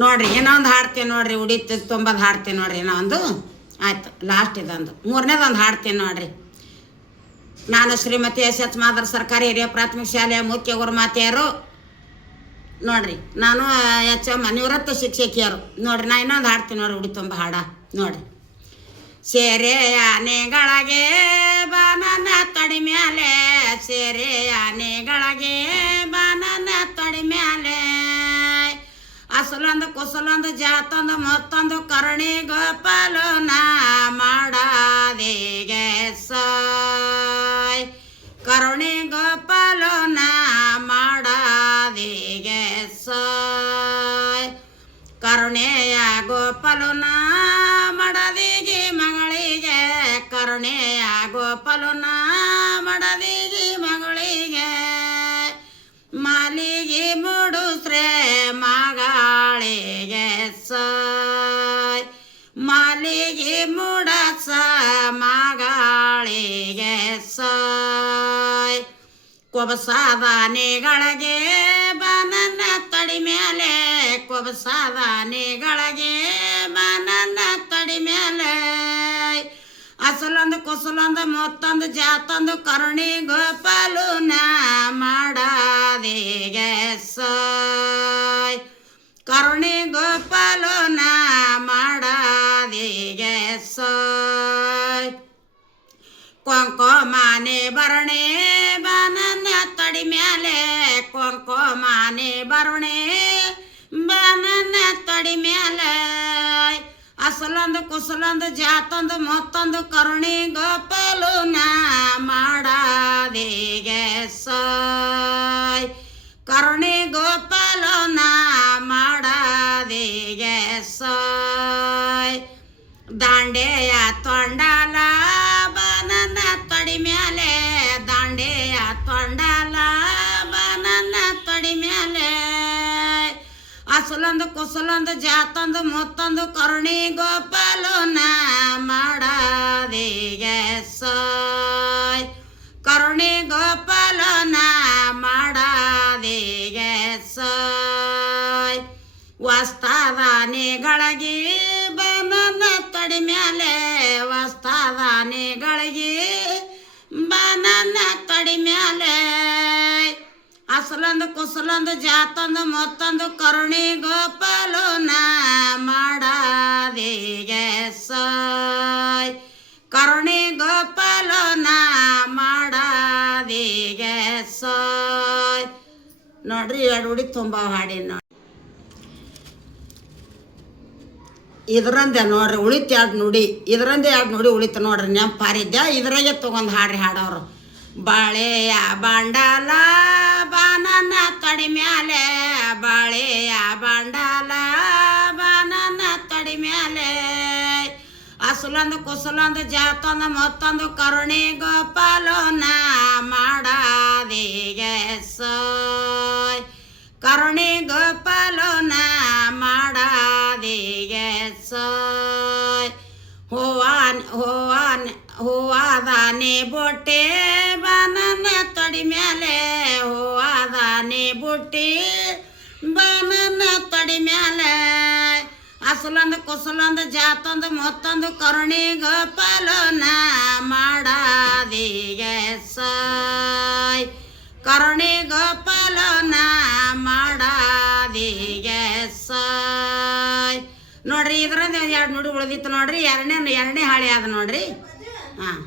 ನೋಡ್ರಿ ಏನೋ ಒಂದು ಹಾಡ್ತೀನಿ ನೋಡ್ರಿ, ಉಡಿತು ತುಂಬದು ಹಾಡ್ತೀನಿ ನೋಡ್ರಿ. ಏನೋ ಒಂದು ಆಯ್ತು, ಲಾಸ್ಟ್ ಇದೊಂದು ಮೂರನೇದೊಂದು ಹಾಡ್ತೀನಿ ನೋಡ್ರಿ. ನಾನು ಶ್ರೀಮತಿ ಎಸ್ ಮಾದರ್ ಸರ್ಕಾರಿ ಹಿರಿಯ ಪ್ರಾಥಮಿಕ ಶಾಲೆಯ ಮುಖ್ಯ ಗುರುಮಾತೆಯರು ನೋಡ್ರಿ. ನಾನು ನಿವೃತ್ತ ಶಿಕ್ಷಕಿಯರು ನೋಡ್ರಿ. ನಾ ಇನ್ನೊಂದು ಹಾಡ್ತೀನಿ ನೋಡ್ರಿ, ಉಡಿ ತುಂಬ ಹಾಡ ನೋಡ್ರಿ. ಸೇರೆ ಆನೆಗಳಿಗೆ ಬಾನನ ತಡಿ ಮ್ಯಾಲೆ, ಸೇರೆ ಆನೆಗಳಿಗೆ ಬಾನನ ತಡಿ ಮ್ಯಾಲೆ, ಅಸಲೊಂದು ಕುಸಲೊಂದು ಜಾತೊಂದು ಮತ್ತೊಂದು ಕರುಣಿ ಗೋಪಾಲು ನಾ ಮಾಡಾದಿಗೆ ಸಾಯ್, ಕರುಣಿ ಗೋಪಾಲು ನಾ ಮಾಡಾದಿಗೆ ಸಾಯ್, ಕರುಣೆಯ ಗೋಪಾಲು ನಾ ಮಾಡದಿಗಿ ಮಗಳಿಗೆ, ಕರುಣೆಯ ಗೋಪಾಲು ನಾ ಮಾಡದಿಗಿ ಮಗಳಿಗೆ, ಮಾಲಿಗೆ ಮೂಡುಸ್ರೆ ಮಗಳಿಗೆ ಸಾಯ್, ಮಾಲಿಗೆ ಮೂಡಸ ಮಗಳಿಗೆ ಸಾಯ್, ಕೊಬಸಾದಾನೆಗಳಿಗೆ ಬಾನನ್ನ ತಡಿ ಮ್ಯಾಲೆ, ಕೊಬಸಾದಾನೆಗಳಿಗೆ ಬಾನನ್ನ ತಡಿ ಮ್ಯಾಲೆ, ಅಸಲೊಂದು ಕುಸಲೊಂದು ಮತ್ತೊಂದು ಜಾತೊಂದು ಕರುಣಿ ಗೋಪಾಲು ನಾ ಮಾಡಾದಿಗೆ ಸಾಯ್, ಕರುಣಿ ಗೋಪಾಲು ನಾ ಮಾಡಾದಿಗೆ ಸಾಯ್, ಕೊಂಕೋಮಾನೆ ಬರಣೆ ಬಾನನ್ನ ತಡಿ ಮ್ಯಾಲೆ, ಕೊಂಕೋಮಾನೆ ಬರಣೆ ಬಾನನ್ನ ತಡಿ ಮ್ಯಾಲೆ, ಅಸಲೊಂದು ಕುಸಲೊಂದು ಜಾತೊಂದು ಮತ್ತೊಂದು ಕರುಣಿ ಗೋಪಾಲು ನಾ ಮಾಡಾದಿಗೆ ಸಾಯ್, ಕರುಣಿ ಗೋಪಾಲು ನಾ ಮಾಡಾದಿಗೆ ಸಾಯ್, ದಾಂಡೆಯ ತೊಂಡಲ ಬಾನನ್ನ ತಡಿ ಮ್ಯಾಲೆ, ದಾಂಡೆಯ ತೊಂಡಲ ಬಾನನ್ನ ತಡಿ ಮ್ಯಾಲೆ, ಅಸಲೊಂದು ಕುಸಲೊಂದು ಜಾತೊಂದು ಮತ್ತೊಂದು ಕರುಣಿ ಗೋಪಾಲು ನಾ ಮಾಡಾದಿಗೆ ಸಾಯ್, ಕರುಣಿ ಗೋಪಾಲು ನಾ ಮಾಡಾದಿಗೆ ಸಾಯ್, ವಸ್ತಾದಾನೆಗಳಿಗೆ ಬಾನನ್ನ ತಡಿ ಮ್ಯಾಲೆ, ವಸ್ತಾದಾನೆಗಳಿಗೆ ಬಾನನ್ನ ತಡಿ ಮ್ಯಾಲೆ, ಅಸಲೊಂದು ಕುಸಲೊಂದು ಜಾತೊಂದು ಮತ್ತೊಂದು ಕರುಣಿ ಗೋಪಾಲು ನಾ ಮಾಡಾದಿಗೆ ಸಾಯ್, ಕರುಣಿ ಗೋಪಾಲು ನಾ ಮಾಡಾದಿಗೆ ಸಾಯ್. ನೋಡ್ರಿ ಎರಡು ಉಡಿ ತುಂಬ ಹಾಡಿ ನೋಡಿ. ಇದರಂದೆ ನೋಡ್ರಿ ಉಳಿತು ಎರಡು ನುಡಿ, ಇದರಂದೆ ಎರಡು ನುಡಿ ಉಳಿತು ನೋಡ್ರಿ. ನೆಂಪಾರಿದ್ದೆ ಇದ್ರಾಗೆ ತೊಗೊಂಡು ಹಾಡ್ರಿ ಹಾಡೋರು. ಬಾಳೆಯ ಬಾಂಡಲ ಬಾನನ್ನ ತಡಿ ಮ್ಯಾಲೆ, ಬಾಳೆಯ ಬಾಂಡಲ ಬಾನನ್ನ ತಡಿ ಮ್ಯಾಲೆ, ಅಸಲೊಂದು ಕುಸಲೊಂದು ಜಾತೊಂದು ಮತ್ತೊಂದು ಕರುಣಿ ಗೋಪಾಲು ನಾ ಮಾಡಾದಿಗೆ ಸಾಯ್, ಕರುಣಿ ಗೋಪಾಲು ನಾ ಮಾಡಾದಿಗೆ ಸಾಯ್, ಹೂವಾದಾನೆ ಬೊಟ್ಟೆ ಬಾನನ್ನ ತಡಿ ಮ್ಯಾಲೆ, ಹೂವಾದಾನೆ ಬುಟ್ಟಿ ಬಾನನ್ನ ತಡಿ ಮ್ಯಾಲೆ, ಅಸಲೊಂದು ಕುಸಲೊಂದು ಜಾತೊಂದು ಮತ್ತೊಂದು ಕರುಣಿ ಗೋಪಾಲು ನಾ ಮಾಡಾದಿಗೆ ಸಾಯ್, ಕರುಣಿ ಗೋಪಾಲು ನಾ ಮಾಡಾದಿಗೆ ಸಾಯ್. ನೋಡ್ರಿ ಇದರಿಂದ ಎರಡು ನುಡಿ ಉಳಿದಿತ್ತು ನೋಡ್ರಿ. ಎರಡನೇ ಹಾಳಿ ಆದ ನೋಡ್ರಿ. ಹಾಂ.